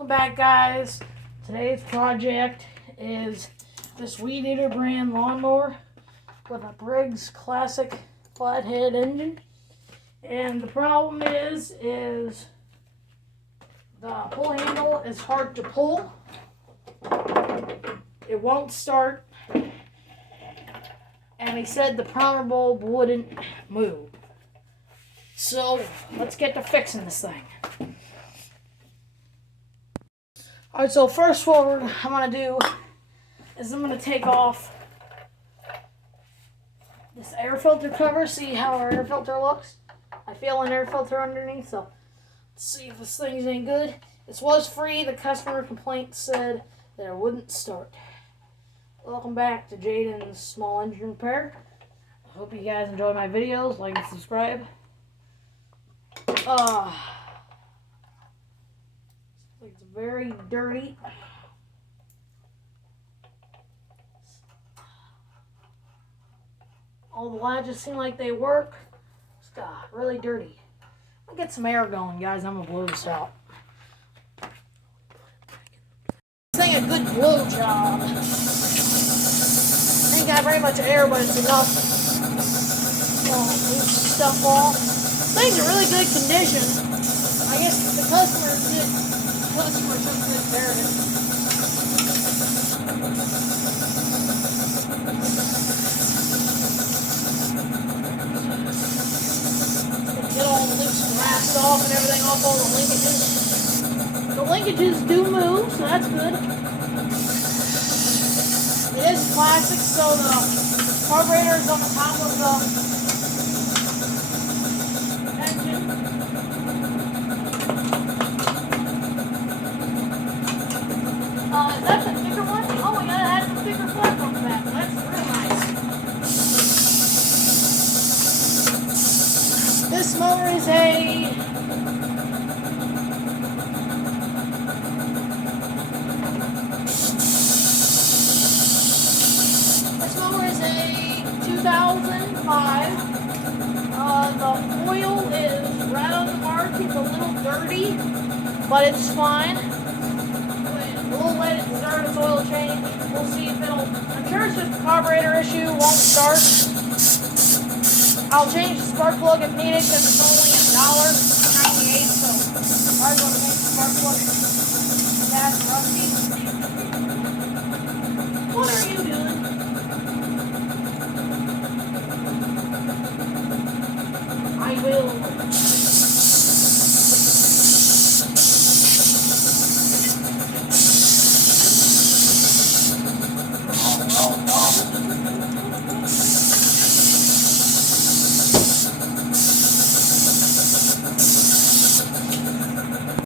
Welcome back, guys. Today's project is this weedeater brand lawnmower with a Briggs Classic flathead engine. And the problem is the pull handle is hard to pull. It won't start. And he said the primer bulb wouldn't move. So let's get to fixing this thing. Alright, so first what I'm going to do is I'm going to take off this air filter cover, see how our air filter looks. I feel an air filter underneath, so let's see if this thing's any good. This was free. The customer complaint said that it wouldn't start. Welcome back to Jaden's Small Engine Repair. I hope you guys enjoy my videos. Like and subscribe. It's very dirty. All the latches seem like they work. It's really dirty. I'll get some air going, guys. I'm gonna blow this out. This thing a good blow job. Ain't got very much air, but it's enough. Move stuff off. This thing's in really good condition. I guess the customer took good care of it. Get all the loose grass off and everything off all the linkages. The linkages do move, so that's good. It is plastic, so the carburetor is on the top of the engine. Is that the bigger one? Oh, we gotta add some bigger flap on the back. That's real nice. This mower is a 2005. The oil is right on the mark. It's a little dirty, but it's fine. We'll let it start its oil change. We'll see if it'll... I'm sure it's just a carburetor issue. Won't start. I'll change the spark plug if needed because it's only $1.98. So I was going to make the spark plug gas rusty. What are you doing? I will.